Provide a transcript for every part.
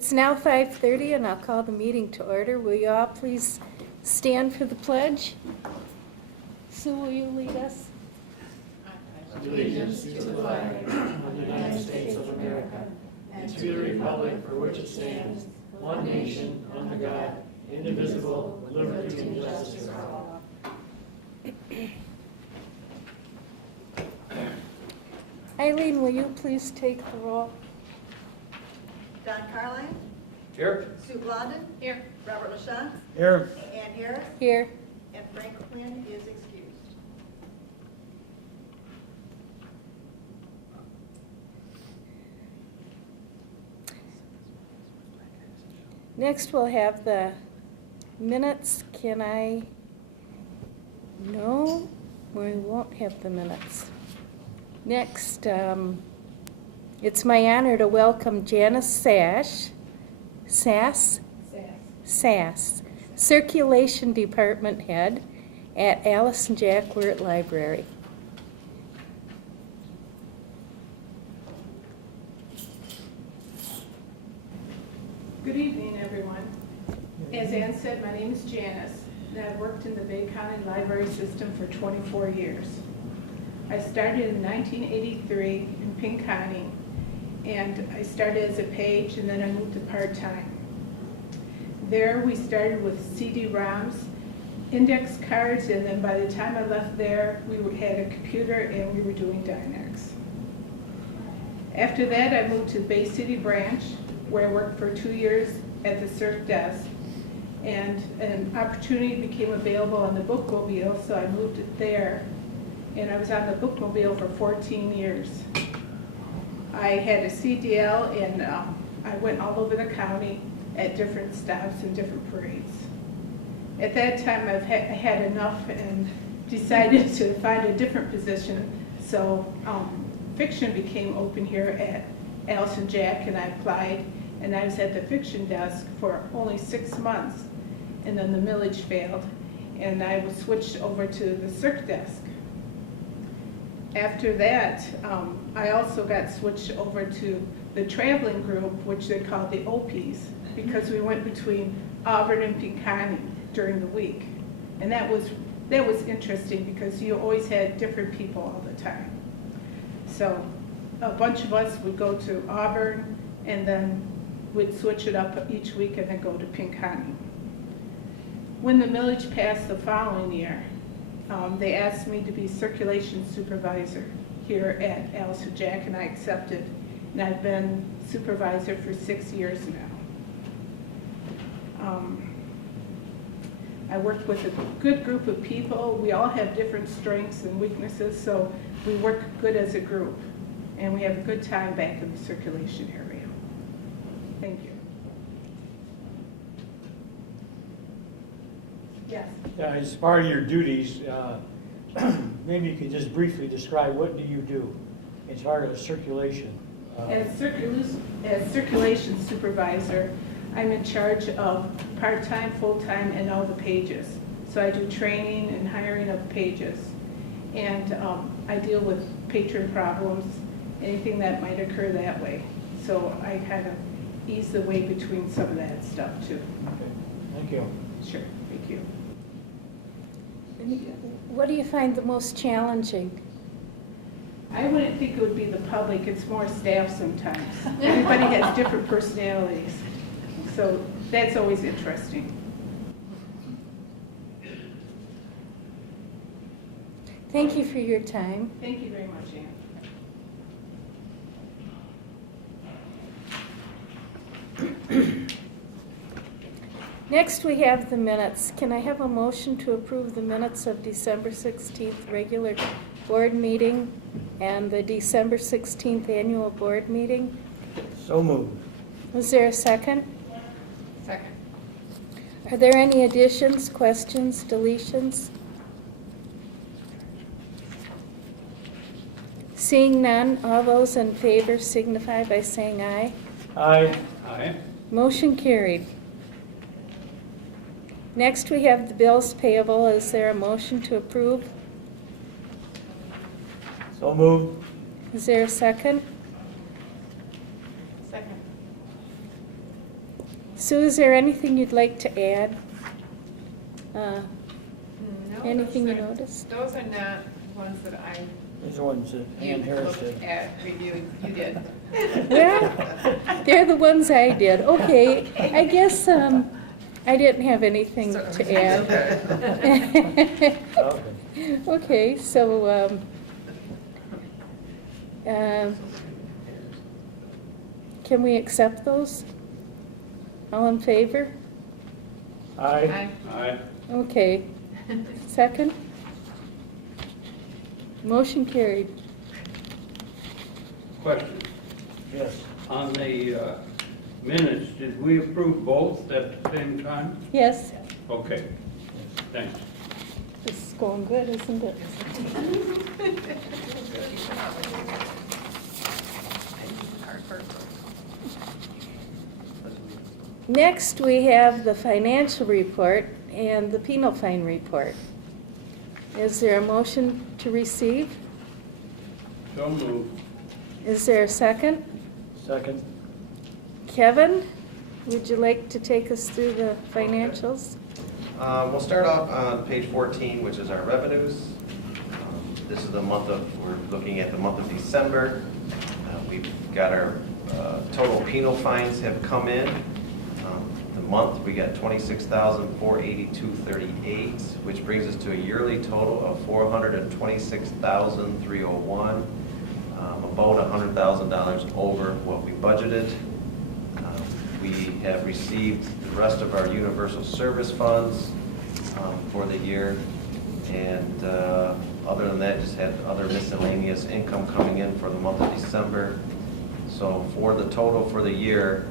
It's now 5:30 and I'll call the meeting to order. Will you all please stand for the pledge? Sue, will you lead us? Allegiance to the flag of the United States of America and to the republic for which it stands, one nation, under God, indivisible, with liberty and justice for all. Eileen, will you please take the roll? Don Carline. Here. Sue Blondin. Here. Robert LaChance. Here. Ann Harris. Here. And Frank Quinn is excused. Next we'll have the minutes. No, we won't have the minutes. Next, it's my honor to welcome Janice Sass, Circulation Department Head at Alice and Jack Wirt Library. Good evening, everyone. As Ann said, my name is Janice, and I've worked in the Bay County Library System for 24 years. I started in 1983 in Pinconning, and I started as a page, and then I moved to part-time. There we started with CD-ROMs, index cards, and then by the time I left there, we had a computer and we were doing Dynex. After that, I moved to the Bay City branch, where I worked for 2 years at the circ desk, and an opportunity became available on the bookmobile, so I moved it there, and I was on the bookmobile for 14 years. I had a CDL, and I went all over the county at different stops and different parades. At that time, I had enough and decided to find a different position, so fiction became open here at Alice and Jack, and I applied, and I was at the fiction desk for only 6 months, and then the millage failed, and I was switched over to the circ desk. After that, I also got switched over to the traveling group, which they called the OPs, because we went between Auburn and Pinconning during the week, and that was interesting because you always had different people all the time. So a bunch of us would go to Auburn, and then we'd switch it up each week and then go to Pinconning. When the millage passed the following year, they asked me to be circulation supervisor here at Alice and Jack, and I accepted, and I've been supervisor for 6 years now. I work with a good group of people. We all have different strengths and weaknesses, so we work good as a group, and we have a good time back in the circulation area. Thank you. Yes. As part of your duties, maybe you could just briefly describe what do you do as far as circulation? As circulation supervisor, I'm in charge of part-time, full-time, and all the pages. So I do training and hiring of pages. And I deal with patron problems, anything that might occur that way. So I kind of ease the way between some of that stuff too. Okay. Thank you. Sure, thank you. What do you find the most challenging? I wouldn't think it would be the public, it's more staff sometimes. Everybody has different personalities, so that's always interesting. Thank you for your time. Thank you very much, Ann. Next, we have the minutes. Can I have a motion to approve the minutes of December 16th regular board meeting and the December 16th annual board meeting? So moved. Is there a second? Second. Are there any additions, questions, deletions? Seeing none, all those in favor signify by saying aye. Aye. Aye. Motion carried. Next, we have the bills payable. Is there a motion to approve? So moved. Is there a second? Second. Sue, is there anything you'd like to add? No, Anything you those are- noticed? Those are not ones that I These are ones that Ann Harris looked did. at, reviewed. You did. Well, they're the ones I did. Okay, I guess I didn't have anything to add. Okay. Okay, so can we accept those? All in favor? Aye. Aye. Okay. Second? Motion carried. Question. Yes. On the minutes, did we approve both at the same time? Yes, Okay, thanks. this is going good, isn't it? Next, we have the financial report and the penal fine report. Is there a motion to receive? So moved. Is there a second? Second. Kevin, would you like to take us through the financials? We'll start off on page 14, which is our revenues. This is the month of, we're looking at the month of December. We've got our total penal fines have come in. The month, we got $26,482.38, which brings us to a yearly total of $426,301, about $100,000 over what we budgeted. We have received the rest of our universal service funds for the year, and other than that, just had other miscellaneous income coming in for the month of December. So for the total for the year,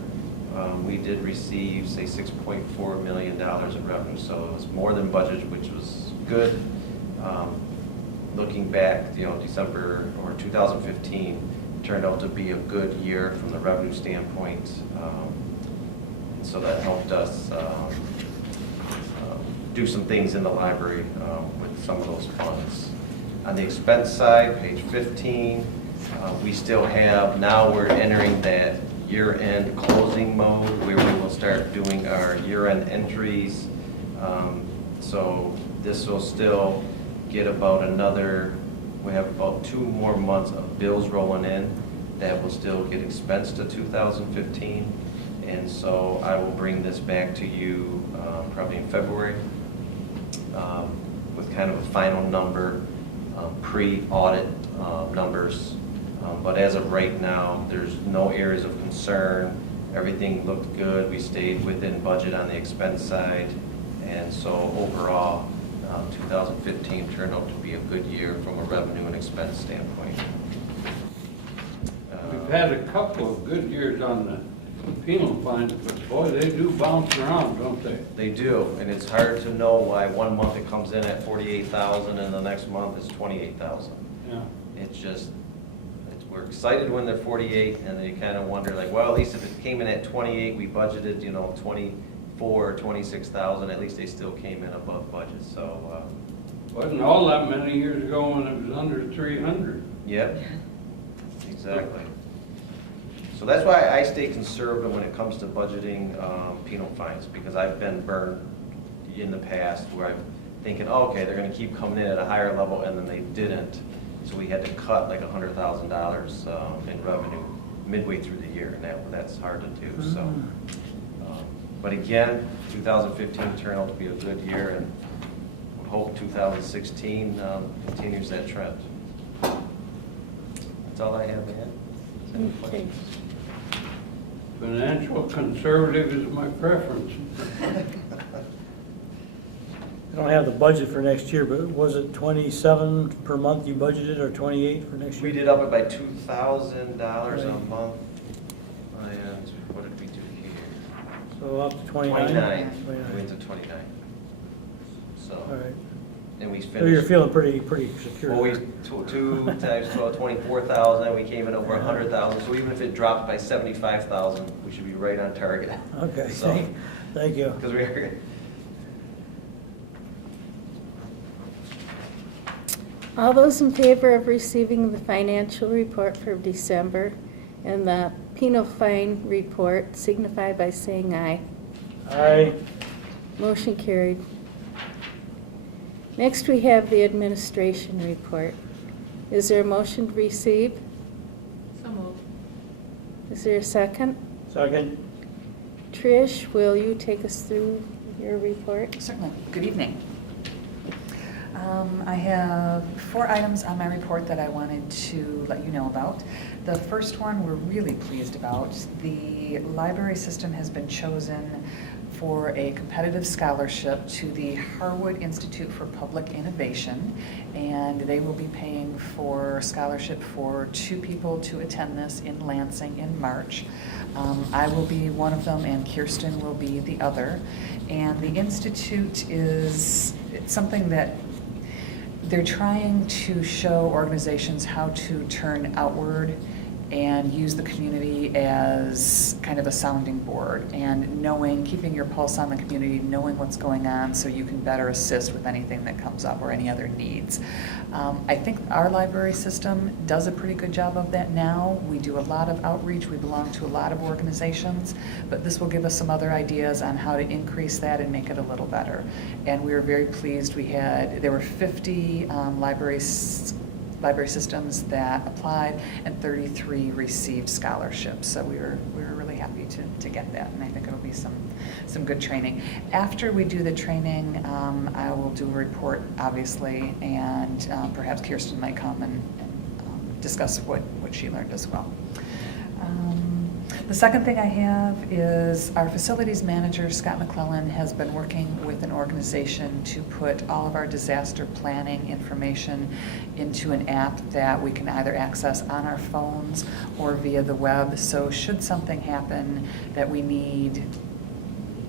we did receive, say, $6.4 million in revenue, so it was more than budget, which was good. Looking back, December or 2015 turned out to be a good year from the revenue standpoint. So that helped us do some things in the library with some of those funds. On the expense side, page 15, we still have, now we're entering that year-end closing mode where we will start doing our year-end entries. So this will still get about another, we have about 2 more months of bills rolling in that will still get expensed to 2015. And so I will bring this back to you probably in February with kind of a final number, pre-audit numbers. But as of right now, there's no areas of concern. Everything looked good. We stayed within budget on the expense side. And so overall, 2015 turned out to be a good year from a revenue and expense standpoint. We've had a couple of good years on the penal fines, but boy, they do bounce around, don't they? They do, and it's hard to know why one month it comes in at 48,000 and the next month it's 28,000. Yeah. It's just, we're excited when they're 48, and then you kind of wonder, like, well, at least if it came in at 28, we budgeted, 24 or 26,000, at least they still came in above budget, so. Wasn't all that many years ago when it was under 300. Yep, exactly. So that's why I stay conservative when it comes to budgeting penal fines, because I've been burned in the past where I'm thinking, oh, okay, they're gonna keep coming in at a higher level, and then they didn't. So we had to cut like $100,000 in revenue midway through the year, and that's hard to do, so. But again, 2015 turned out to be a good year, and we hope 2016 continues that trend. That's all I have, man. Any Okay. questions? Financial conservative is my preference. I don't have the budget for next year, but was it 27 per month you budgeted, or 28 for next year? We did up it by $2,000 a month, and what did we do here? So up to 29? 29. 29. We went to 29. So, All right. and we So you're finished. feeling pretty secure. Well, we, 2 times 12, 24,000, we came in over 100,000, so even if it dropped by 75,000, we should be right on target. Okay, So, thank you. because we are, All those in favor of receiving the financial report for December and the penal fine report signify by saying aye. Aye. Motion carried. Next, we have the administration report. Is there a motion to receive? So moved. Is there a second? Second. Trish, will you take us through your report? Certainly. Good evening. I have 4 items on my report that I wanted to let you know about. The first one we're really pleased about. The library system has been chosen for a competitive scholarship to the Harwood Institute for Public Innovation, and they will be paying for scholarship for 2 people to attend this in Lansing in March. I will be one of them and Kirsten will be the other. And the Institute is something that they're trying to show organizations how to turn outward and use the community as kind of a sounding board, and keeping your pulse on the community, knowing what's going on so you can better assist with anything that comes up or any other needs. I think our library system does a pretty good job of that now. We do a lot of outreach, we belong to a lot of organizations, but this will give us some other ideas on how to increase that and make it a little better. And we were very pleased. There were 50 library systems that applied and 33 received scholarships. So we were really happy to get that, and I think it'll be some good training. After we do the training, I will do a report, obviously, and perhaps Kirsten might come and discuss what she learned as well. The second thing I have is our facilities manager, Scott McClellan, has been working with an organization to put all of our disaster planning information into an app that we can either access on our phones or via the web. So should something happen that we need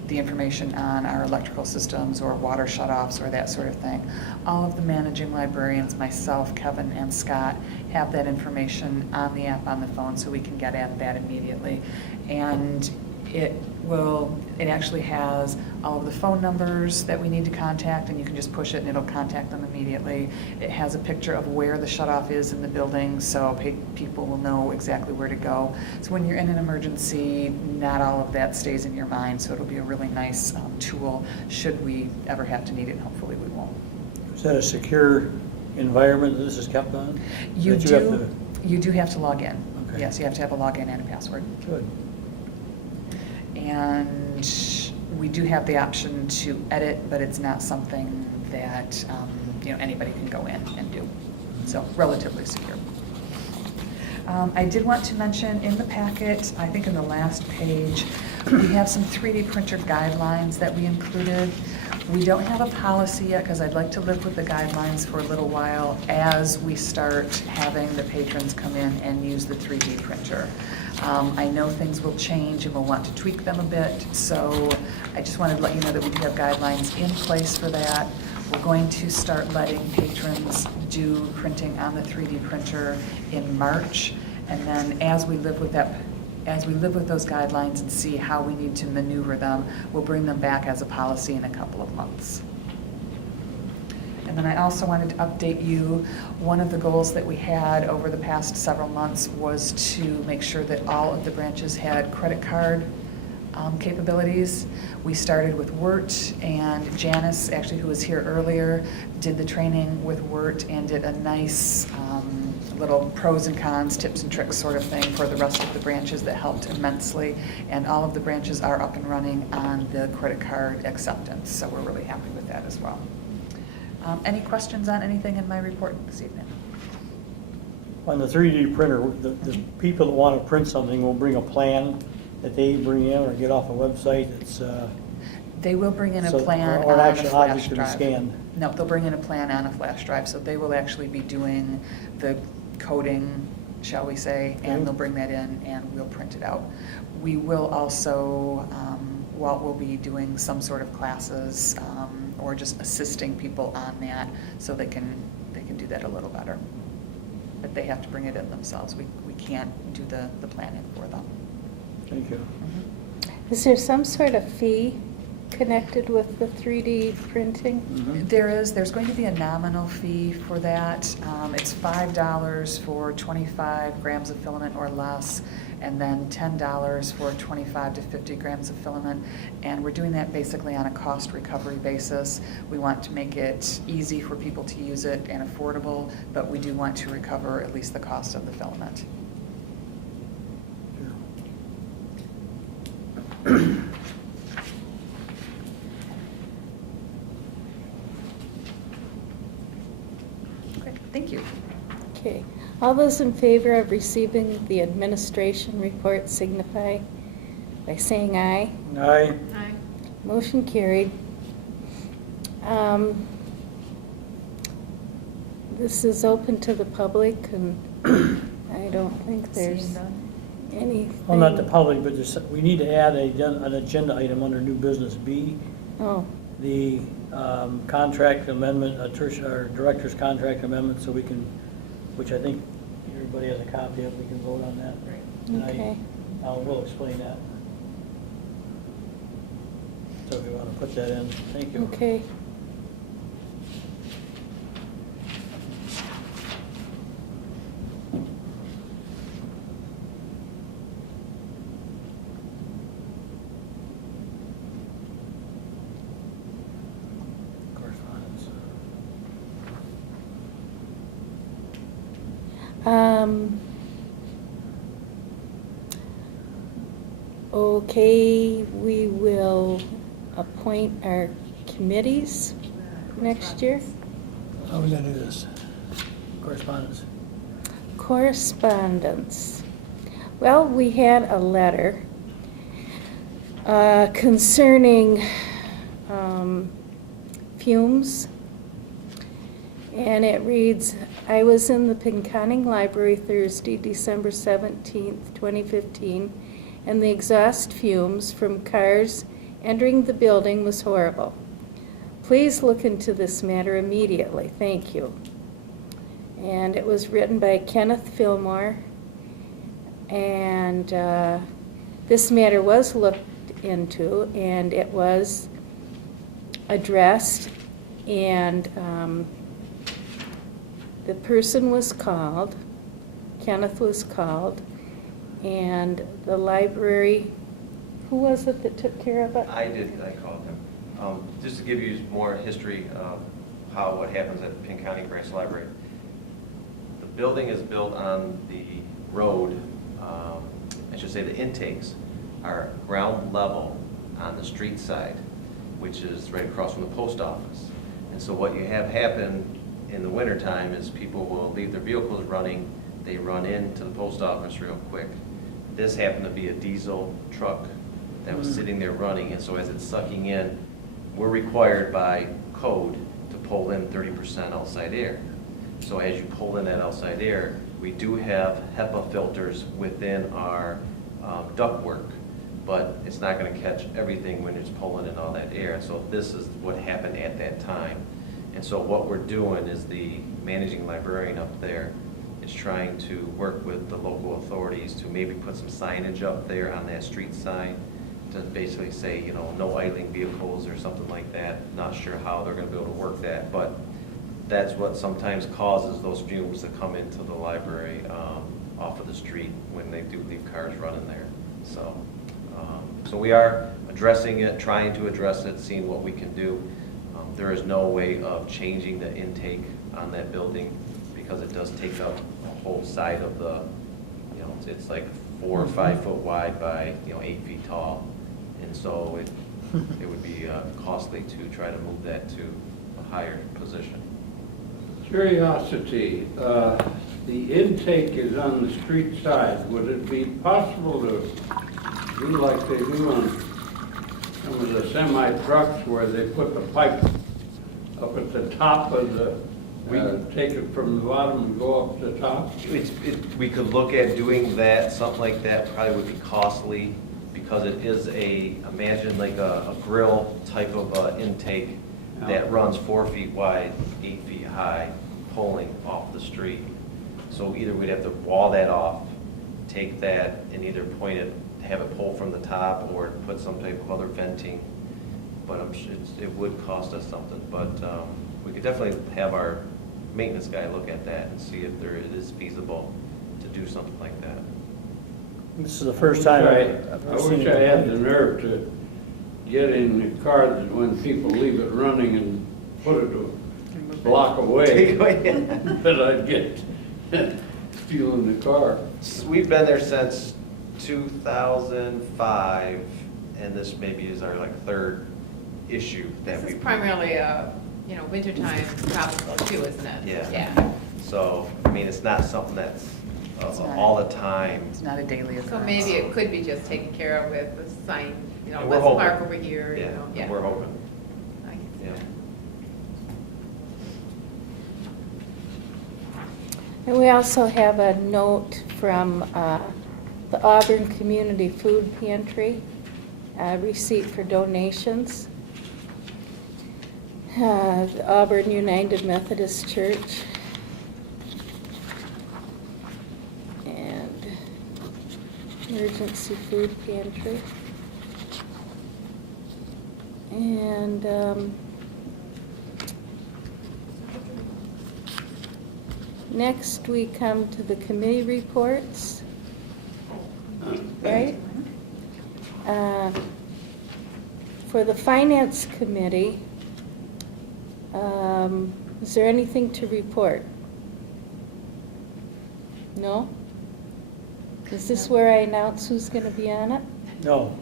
the information on our electrical systems or water shutoffs or that sort of thing, all of the managing librarians, myself, Kevin, and Scott, have that information on the app on the phone so we can get at that immediately. And it actually has all of the phone numbers that we need to contact, and you can just push it and it'll contact them immediately. It has a picture of where the shutoff is in the building, so people will know exactly where to go. So when you're in an emergency, not all of that stays in your mind, so it'll be a really nice tool should we ever have to need it, and hopefully we won't. Is that a secure environment that this is kept on? You That have to- do have to log in. Okay. Yes, you have to have a login and a password. Good. And we do have the option to edit, but it's not something that anybody can go in and do. So relatively secure. I did want to mention in the packet, I think in the last page, we have some 3D printer guidelines that we included. We don't have a policy yet because I'd like to live with the guidelines for a little while as we start having the patrons come in and use the 3D printer. I know things will change and we'll want to tweak them a bit, so I just wanted to let you know that we do have guidelines in place for that. We're going to start letting patrons do printing on the 3D printer in March, and then as we live with those guidelines and see how we need to maneuver them, we'll bring them back as a policy in a couple of months. And then I also wanted to update you, one of the goals that we had over the past several months was to make sure that all of the branches had credit card capabilities. We started with WIRT, and Janice, actually, who was here earlier, did the training with WIRT and did a nice little pros and cons, tips and tricks sort of thing for the rest of the branches that helped immensely. And all of the branches are up and running on the credit card acceptance, so we're really happy with that as well. Any questions on anything in my report this evening? On the 3D printer, the people that want to print something will bring a plan that they bring in or get off a website that's... They will bring in a So- plan or an on a actual flash object to be drive. scanned. No, they'll bring in a plan on a flash drive, so they will actually be doing the coding, shall we say, and Okay. they'll bring that in and we'll print it out. We will also, Walt will be doing some sort of classes or just assisting people on that so they can do that a little better. But they have to bring it in themselves. We can't do the planning for them. Thank you. Mhm. Is there some sort of fee connected with the 3D printing? Mhm. There's going to be a nominal fee for that. It's $5 for 25 grams of filament or less, and then $10 for 25 to 50 grams of filament. And we're doing that basically on a cost recovery basis. We want to make it easy for people to use it and affordable, but we do want to recover at least the cost of the filament. Great, thank you. Okay. All those in favor of receiving the administration report signify by saying aye. Aye. Aye. Motion carried. This is open to the public, and I don't think there's Seeing none? anything. Well, not the public, but just, we need to add an agenda item under new business B, Oh, the contract amendment, our director's contract amendment, so we can, which I think everybody has a copy of, we can vote on that. And okay. We'll explain that. So if you want to put that in, thank you. Okay. Correspondence. Okay, we will appoint our committees next year. How are we gonna do this? Correspondence. Correspondence. Well, we had a letter concerning fumes, and it reads, I was in the Pinconning Library Thursday, December 17th, 2015, and the exhaust fumes from cars entering the building was horrible. Please look into this matter immediately. Thank you. And it was written by Kenneth Fillmore. And this matter was looked into, and it was addressed, and the person was called, Kenneth was called, and the library, who was it that took care of it? I called him. Just to give you more history of what happens at the Pink County Branch Library. The building is built on the road, I should say the intakes are ground level on the street side, which is right across from the post office. And so what you have happen in the wintertime is people will leave their vehicles running, they run into the post office real quick. This happened to be a diesel truck that was sitting there running, and so as it's sucking in, we're required by code to pull in 30% outside air. So as you pull in that outside air, we do have HEPA filters within our ductwork, but it's not going to catch everything when it's pulling in all that air. So this is what happened at that time. And so what we're doing is the managing librarian up there is trying to work with the local authorities to maybe put some signage up there on that street sign to basically say, you know, no idling vehicles or something like that. Not sure how they're going to be able to work that, but that's what sometimes causes those fumes to come into the library off of the street when they do leave cars running there. So, so we are addressing it, trying to address it, seeing what we can do. There is no way of changing the intake on that building because it does take up a whole side of the, you know, it's like 4 or 5 foot wide by, you know, 8 feet tall. And so it would be costly to try to move that to a higher position. Curiosity, the intake is on the street side. Would it be possible to do like they do on some of the semi-trucks where they put the pipe up at the top of the, take it from the bottom and go up the top? We could look at doing that, something like that probably would be costly because it is imagine like a grill type of intake that runs 4 feet wide, 8 feet high, pulling off the street. So either we'd have to wall that off, take that and either point it, have it pull from the top or put some type of other venting. but it would cost us something. But we could definitely have our maintenance guy look at that and see if it is feasible to do something like that. This is the first time I wish I had the nerve to get in the car when people leave it running and put it a block away. But I'd get stealing the car. We've been there since 2005, and this maybe is our like third issue that This we. is primarily a, wintertime problem too, isn't it? Yeah. So, I mean, it's not something that's It's not. all the time. It's not a daily occurrence. So maybe it could be just taken care of with a sign, And we're let's hoping. park over here, Yeah, we're hoping, I can see yeah. that. And we also have a note from the Auburn Community Food Pantry, receipt for donations. The Auburn United Methodist Church. And Emergency Food Pantry. And next we come to the committee reports, right? For the Finance Committee, is there anything to report? No? Is this where I announce who's going to be on it? No.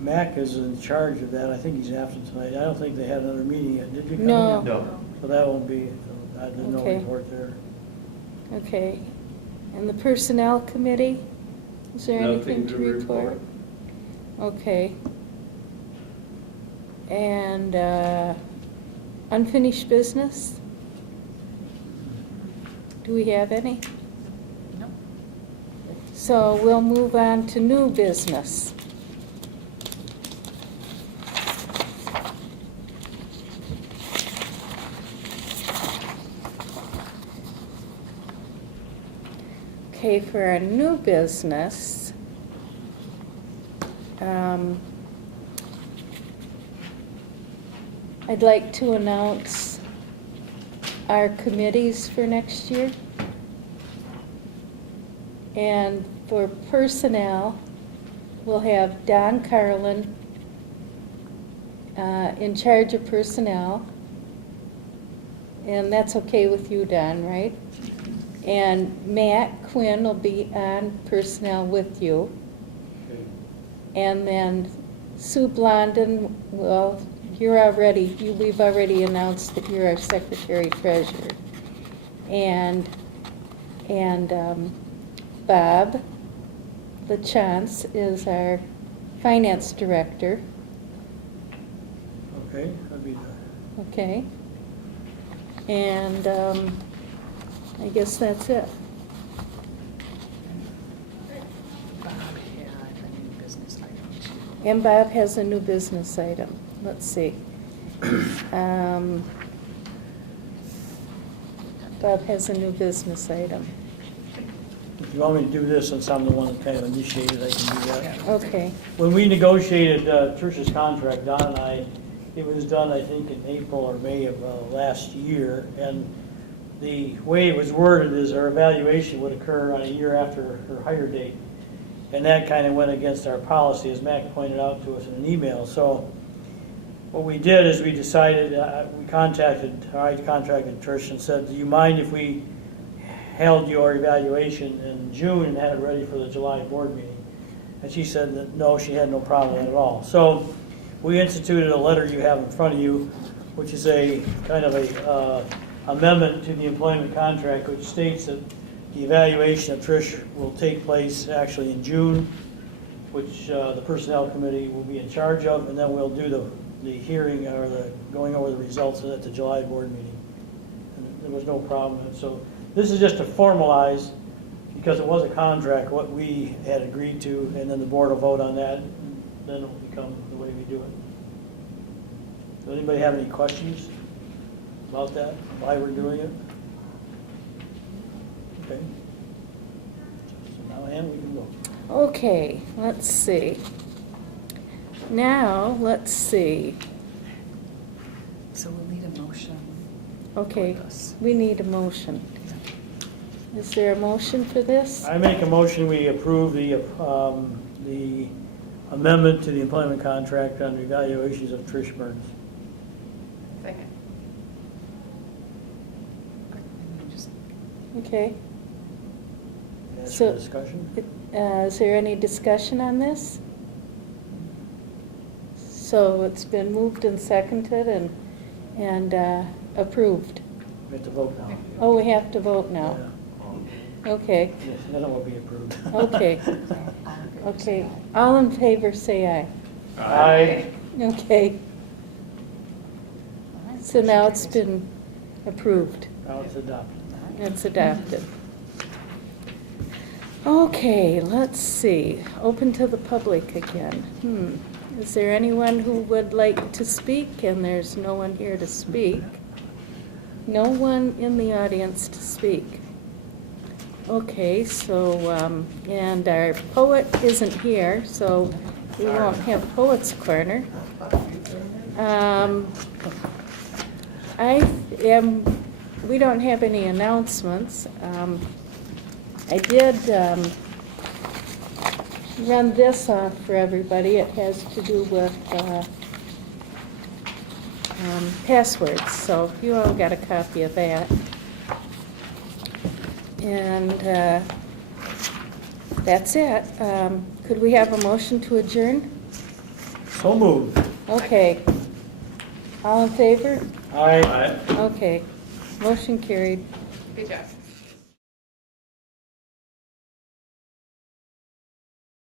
Mac is in charge of that. I think he's absent tonight. I don't think they had another meeting yet. Did you come in? No. No, So that won't be, there's no Okay. report there. Okay. And the Personnel Committee? Is there anything Nothing to to report? report. Okay. And unfinished business? Do we have any? No. So we'll move on to new business. Okay, for our new business, I'd like to announce our committees for next year. And for personnel, we'll have Don Carlin in charge of personnel. And that's okay with you, Don, right? And Matt Quinn will be on personnel with you. Okay. And then Sue Blondin, well, we've already announced that you're our secretary treasurer. And Bob LaChance is our finance director, Okay, that'd be the, okay? And I guess that's it. Bob had a new business item too. And Bob has a new business item. Let's see. Bob has a new business item. if you want me to do this, since I'm the one that kind of initiated, I can do that. Okay. When we negotiated Trish's contract, Don and I, it was done, I think, in April or May of last year, and the way it was worded is our evaluation would occur on a year after her hire date. And that kind of went against our policy, as Mac pointed out to us in an email. So what we did is we decided, I contacted Trish and said, do you mind if we held your evaluation in June and had it ready for the July board meeting? And she said that no, she had no problem with it at all. So we instituted a letter you have in front of you, which is a kind of a amendment to the employment contract, which states that the evaluation of Trish will take place actually in June, which the Personnel Committee will be in charge of, and then we'll do the hearing or the going over the results at the July board meeting. And there was no problem. And so this is just to formalize, because it was a contract, what we had agreed to, and then the board will vote on that, and then it'll become the way we do it. Does anybody have any questions about that, why we're doing it? Okay. So now, Ann, we can go. Okay, let's see. Now, let's see. So we'll need a motion. Okay, for this. we need a motion. Is there a motion for this? I make a motion, we approve the amendment to the employment contract on the evaluations of Trish Burns. Second. Okay, and then just- Okay. Ask So- for discussion? Is there any discussion on this? So it's been moved and seconded and approved. We have to vote now. Oh, we have to vote now. Yeah. Okay, Yes, then it will be approved. okay, All in favor, say okay. aye. All in favor, say aye. Aye. Okay, All right, so motion now it's carries. been approved. Now it's adopted. All right. It's adopted. Okay, let's see. Open to the public again. Is there anyone who would like to speak? And there's no one here to speak. No one in the audience to speak. Okay, so, and our poet isn't here, so we won't have Poets Corner. We don't have any announcements. I did run this off for everybody. It has to do with passwords, so you all got a copy of that. And that's it. Could we have a motion to adjourn? So moved. Okay. All in favor? Aye. Okay. Motion carried. Good job.